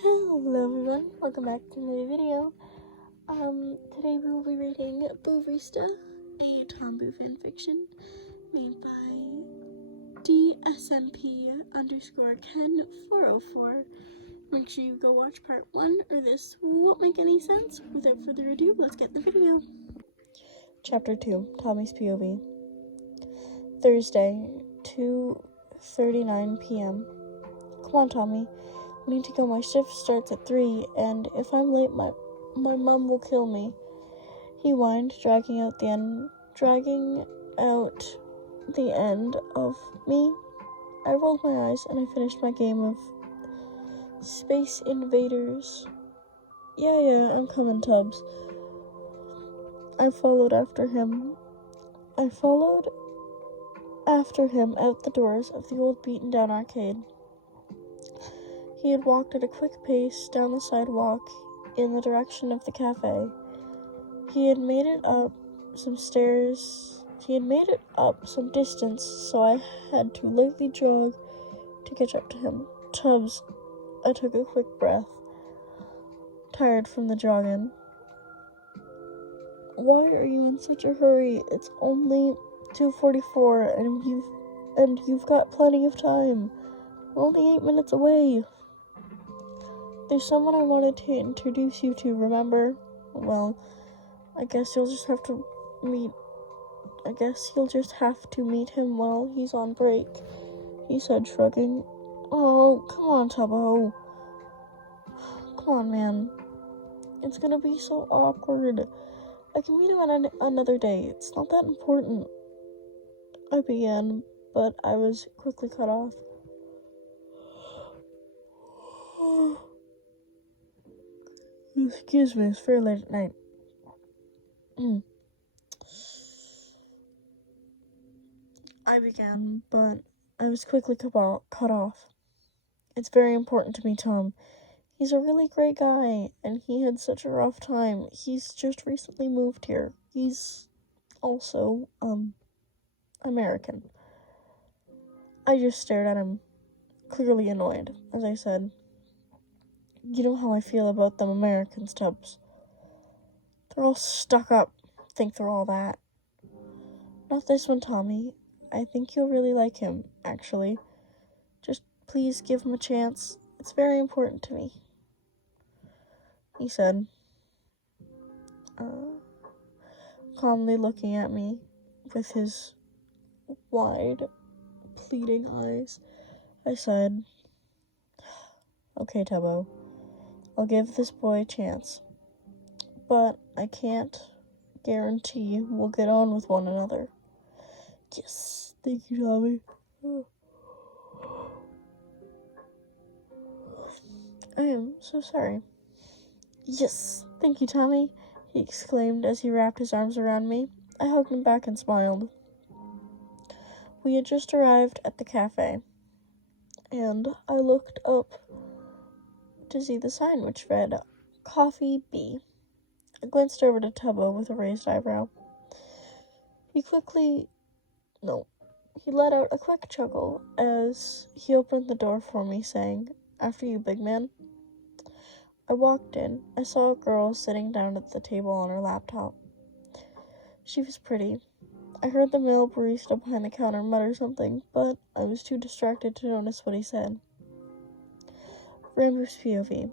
Hello everyone, welcome back to another video. Today we will be reading Barista, a Tomboo fanfiction made by DSMP_Ken404. Make sure you go watch part 1 or this won't make any sense. Without further ado, let's get in the video. Chapter 2, Tommy's POV. Thursday, 2:39 p.m. Come on, Tommy. I need to go. My shift starts at 3, and if I'm late, my mom will kill me. He whined, dragging out the end of me. I rolled my eyes, and I finished my game of Space Invaders. Yeah, I'm coming, Tubbs. I followed after him out the doors of the old beaten-down arcade. He had walked at a quick pace down the sidewalk in the direction of the cafe. He had made it up some distance, so I had to lightly jog to catch up to him. Tubbs, I took a quick breath, tired from the jogging. Why are you in such a hurry? It's only 2:44 and you've got plenty of time. We're only 8 minutes away. There's someone I wanted to introduce you to, remember? Well, I guess you'll just have to meet him while he's on break, he said, shrugging. Oh, come on, Tubbo. Come on, man. It's gonna be so awkward. I can meet him on another day. It's not that important. I began, but I was quickly cut off. Excuse me, it's very late at night. I began, but I was quickly cut off. It's very important to me, Tom. He's a really great guy, and he had such a rough time. He's just recently moved here. He's also, American. I just stared at him, clearly annoyed, as I said, you know how I feel about them Americans, Tubbs. They're all stuck up, think they're all that. Not this one, Tommy. I think you'll really like him, actually. Just please give him a chance. It's very important to me, he said, calmly looking at me with his wide, pleading eyes. I said, okay, Tubbo, I'll give this boy a chance, but I can't guarantee we'll get on with one another. Yes, thank you, Tommy. I am so sorry. Yes, thank you, Tommy, he exclaimed as he wrapped his arms around me. I hugged him back and smiled. We had just arrived at the cafe, and I looked up to see the sign which read, Coffee B. I glanced over to Tubbo with a raised eyebrow. He let out a quick chuckle as he opened the door for me, saying, After you, big man. I walked in. I saw a girl sitting down at the table on her laptop. She was pretty. I heard the male barista behind the counter mutter something, but I was too distracted to notice what he said. Ranboo's POV,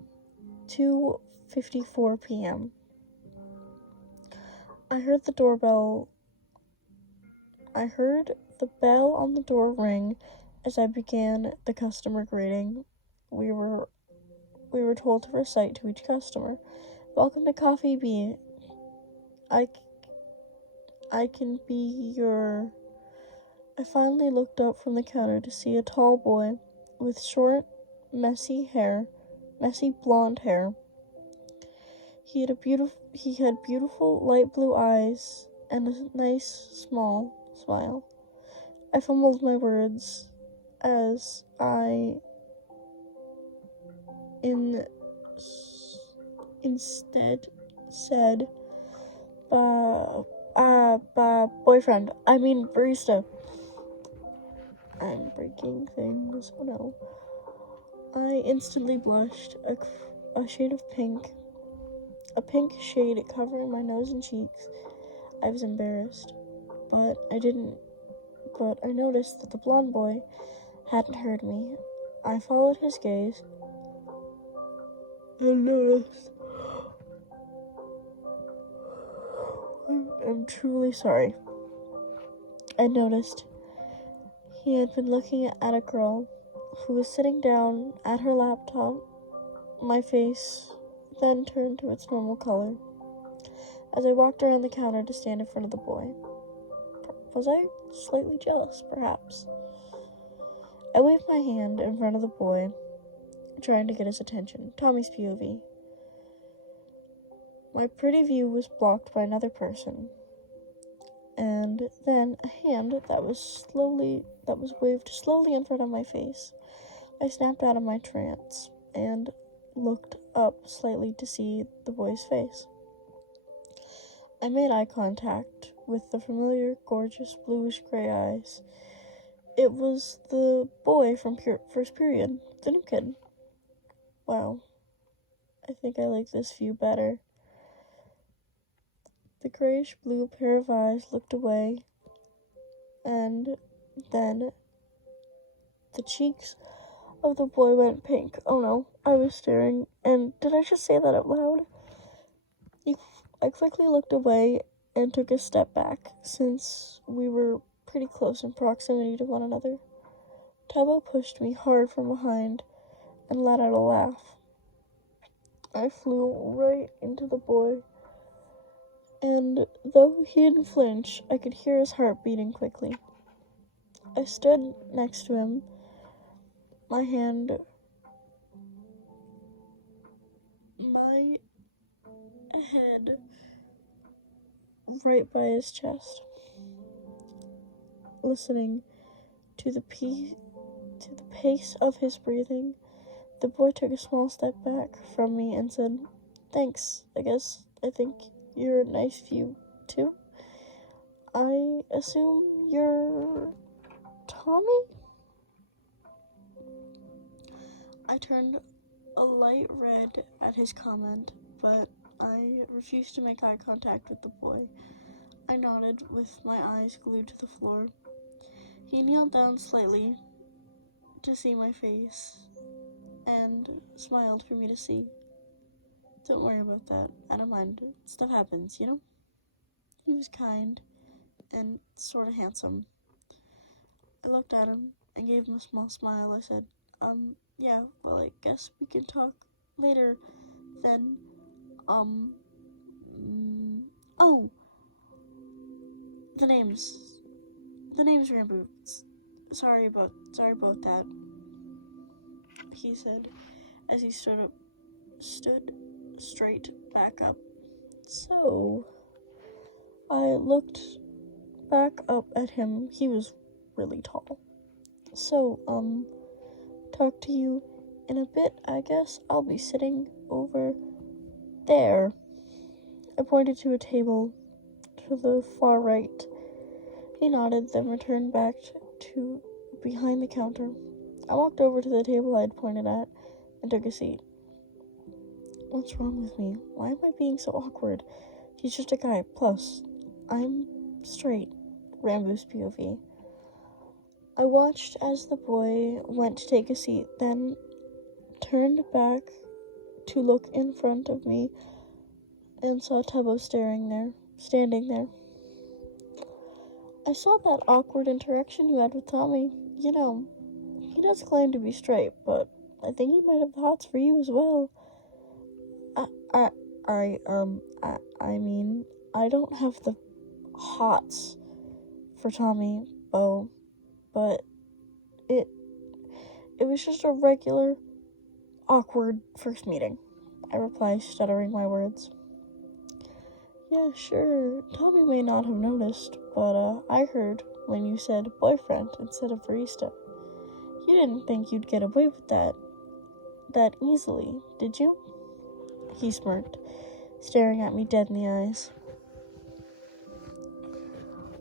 2:54 p.m. I heard the bell on the door ring as I began the customer greeting. We were told to recite to each customer, Welcome to Coffee B. I finally looked up from the counter to see a tall boy with short, messy blonde hair. He had beautiful light blue eyes and a nice small smile. I fumbled my words as I instead said, boyfriend, I mean barista. I'm breaking things, oh no. I instantly blushed, a shade of pink, a pink shade covering my nose and cheeks. I was embarrassed, but I noticed that the blonde boy hadn't heard me. I followed his gaze and noticed. I'm truly sorry. I noticed he had been looking at a girl who was sitting down at her laptop. My face then turned to its normal color as I walked around the counter to stand in front of the boy. Was I slightly jealous, perhaps? I waved my hand in front of the boy, trying to get his attention. Tommy's POV. My pretty view was blocked by another person, and then a hand that was waved slowly in front of my face. I snapped out of my trance and looked up slightly to see the boy's face. I made eye contact with the familiar, gorgeous, bluish-gray eyes. It was the boy from first period, the new kid. Wow, I think I like this view better. The grayish-blue pair of eyes looked away, and then the cheeks of the boy went pink. Oh no, I was staring, and did I just say that out loud? I quickly looked away and took a step back, since we were pretty close in proximity to one another. Tubbo pushed me hard from behind and let out a laugh. I flew right into the boy, and though he didn't flinch, I could hear his heart beating quickly. I stood next to him, my head right by his chest, listening to the pace of his breathing. The boy took a small step back from me and said, "Thanks, I think you're a nice view, too. I assume you're Tommy?" I turned a light red at his comment, but I refused to make eye contact with the boy. I nodded with my eyes glued to the floor. He kneeled down slightly to see my face and smiled for me to see. "Don't worry about that. I don't mind. Stuff happens, you know?" He was kind and sort of handsome. I looked at him and gave him a small smile. I said, yeah, well, I guess we can talk later then. Oh, the name's Ranboo. Sorry about that, he said as he stood straight back up. So, I looked back up at him. He was really tall. "So, talk to you in a bit, I guess. I'll be sitting over there." I pointed to a table to the far right. He nodded, then returned back to behind the counter. I walked over to the table I had pointed at and took a seat. What's wrong with me? Why am I being so awkward? He's just a guy. Plus, I'm straight. Ranboo's POV. I watched as the boy went to take a seat, then turned back to look in front of me and saw Tubbo standing there. "I saw that awkward interaction you had with Tommy. You know, he does claim to be straight, but I think he might have the hots for you as well." I mean, I don't have the hots for Tommy, Bo, but it was just a regular, awkward first meeting, I replied, stuttering my words. "Yeah, sure, Tommy may not have noticed, but I heard when you said boyfriend instead of barista. You didn't think you'd get away with that easily, did you?" He smirked, staring at me dead in the eyes.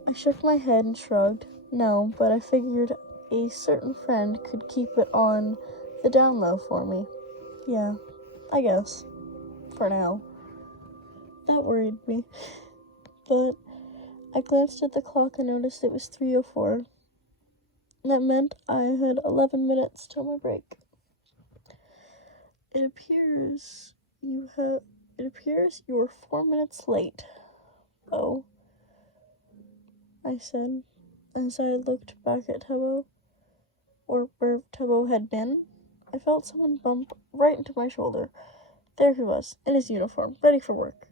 I shook my head and shrugged. "No, but I figured a certain friend could keep it on the down low for me. Yeah, I guess. For now. That worried me. But I glanced at the clock and noticed it was 3:04. That meant I had 11 minutes till my break. It appears you were 4 minutes late. Oh, I said, as I looked back at Tubbo, or where Tubbo had been. I felt someone bump right into my shoulder. There he was, in his uniform, ready for work.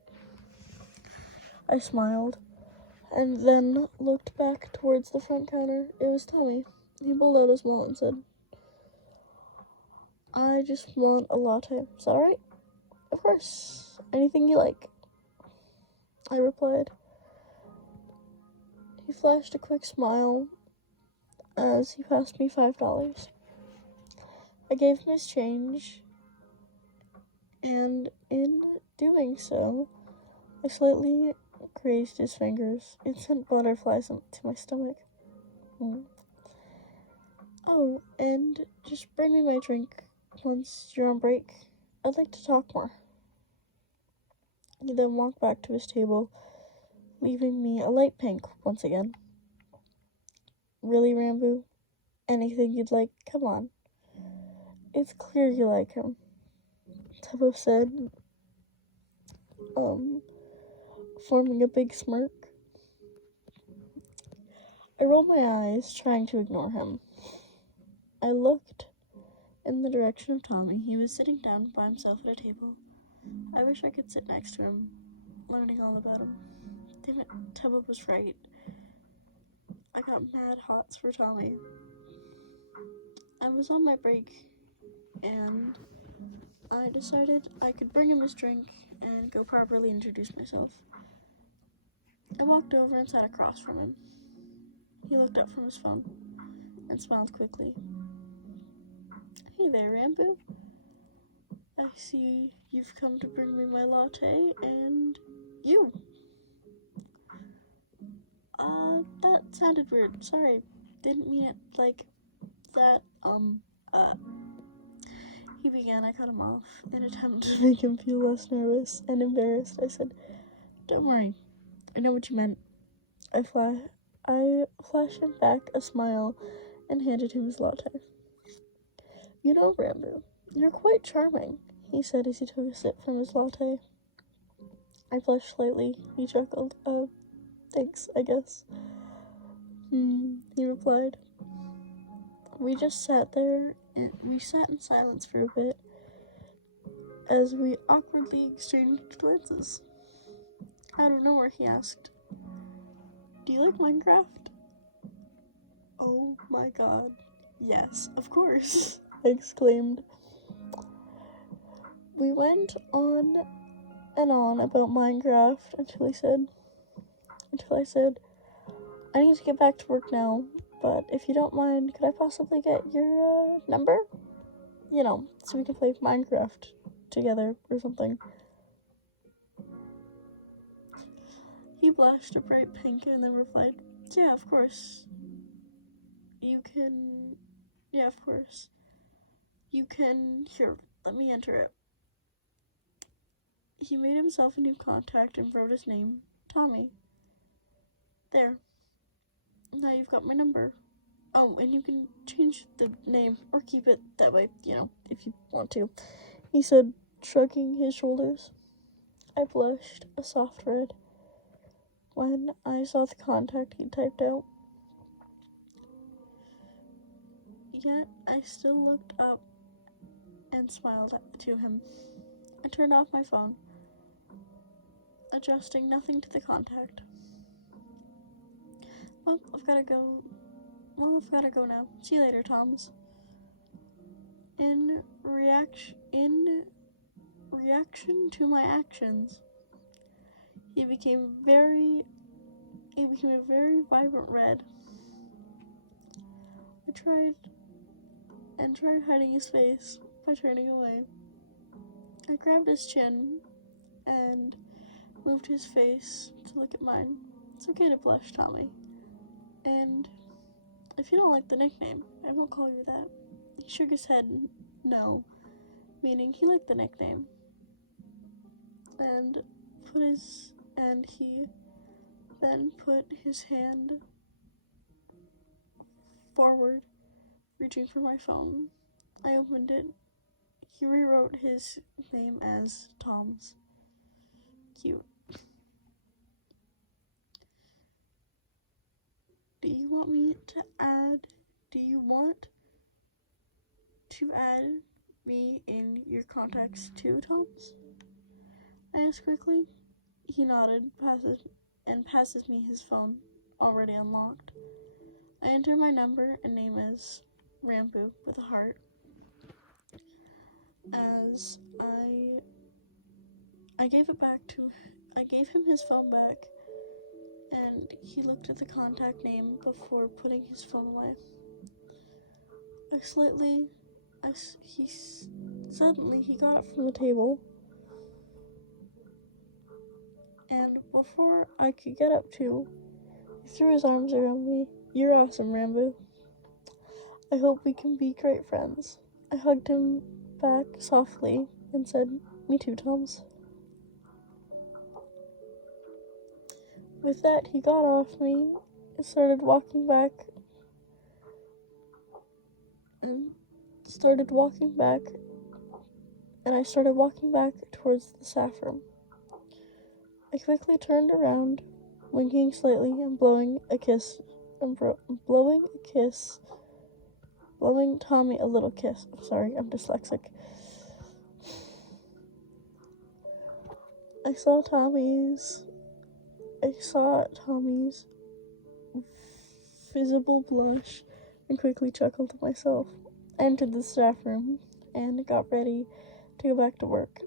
I smiled, and then looked back towards the front counter. It was Tommy. He pulled out his wallet and said, "I just want a latte. Is that alright?" "Of course. Anything you like," I replied. He flashed a quick smile as he passed me $5. I gave him his change, and in doing so, I slightly grazed his fingers. It sent butterflies to my stomach. "Oh, and just bring me my drink once you're on break. I'd like to talk more." He then walked back to his table, leaving me a light pink once again. "Really, Ranboo? Anything you'd like? Come on. It's clear you like him," Tubbo said, forming a big smirk. I rolled my eyes, trying to ignore him. I looked in the direction of Tommy. He was sitting down by himself at a table. I wish I could sit next to him, learning all about him. Damn it, Tubbo was right. I got mad hots for Tommy. I was on my break, and I decided I could bring him his drink and go properly introduce myself. I walked over and sat across from him. He looked up from his phone and smiled quickly. "Hey there, Ranboo. I see you've come to bring me my latte, and you." That sounded weird. Sorry, didn't mean it like that, He began. I cut him off in an attempt to make him feel less nervous and embarrassed. I said, "Don't worry, I know what you meant." I flashed him back a smile and handed him his latte. "You know, Ranboo, you're quite charming," he said as he took a sip from his latte. I blushed slightly. He chuckled. Thanks, I guess." He replied. We just sat there, we sat in silence for a bit as we awkwardly exchanged glances. Out of nowhere, he asked, "Do you like Minecraft?" "Oh my god, yes, of course," I exclaimed. We went on and on about Minecraft until I said, "I need to get back to work now, but if you don't mind, could I possibly get your number? You know, so we can play Minecraft together or something." He blushed a bright pink and then replied, "Yeah, of course. You can, here, let me enter it." He made himself a new contact and wrote his name, Tommy. "There. Now you've got my number. Oh, and you can change the name or keep it that way, if you want to," he said, shrugging his shoulders. I blushed a soft red when I saw the contact he typed out. Yet I still looked up and smiled to him. I turned off my phone, adjusting nothing to the contact. Well, I've gotta go now. See you later, Toms. In reaction to my actions, he became a very vibrant red. I tried hiding his face by turning away. I grabbed his chin and moved his face to look at mine. "It's okay to blush, Tommy. And if you don't like the nickname, I won't call you that." He shook his head no, meaning he liked the nickname. And he then put his hand forward, reaching for my phone. I opened it. He rewrote his name as Tom's. Cute. Do you want to add me in your contacts too, Tom's? I asked quickly. He nodded, passes me his phone, already unlocked. I enter my number and name as Ranboo with a heart. As I gave him his phone back, and he looked at the contact name before putting his phone away. Suddenly he got up from the table, and before I could get up too, he threw his arms around me. You're awesome, Ranboo. I hope we can be great friends. I hugged him back softly and said, me too, Toms. With that, he got off me and started walking back and I started walking back towards the staff room. I quickly turned around, winking slightly and blowing Tommy a little kiss. Sorry, I'm dyslexic. I saw Tommy's visible blush and quickly chuckled to myself. I entered the staff room and got ready to go back to work.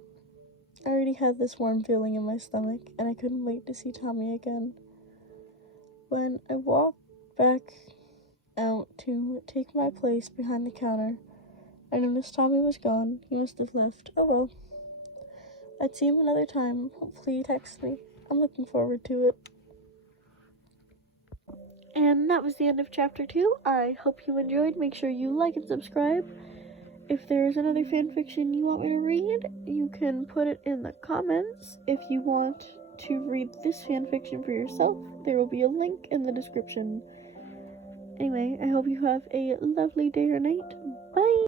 I already had this warm feeling in my stomach, and I couldn't wait to see Tommy again. When I walked back out to take my place behind the counter, I noticed Tommy was gone. He must have left. Oh well. I'd see him another time. Hopefully he texts me. I'm looking forward to it. And that was the end of chapter 2. I hope you enjoyed. Make sure you like and subscribe. If there's another fanfiction you want me to read, you can put it in the comments. If you want to read this fanfiction for yourself, there will be a link in the description. Anyway, I hope you have a lovely day or night. Bye!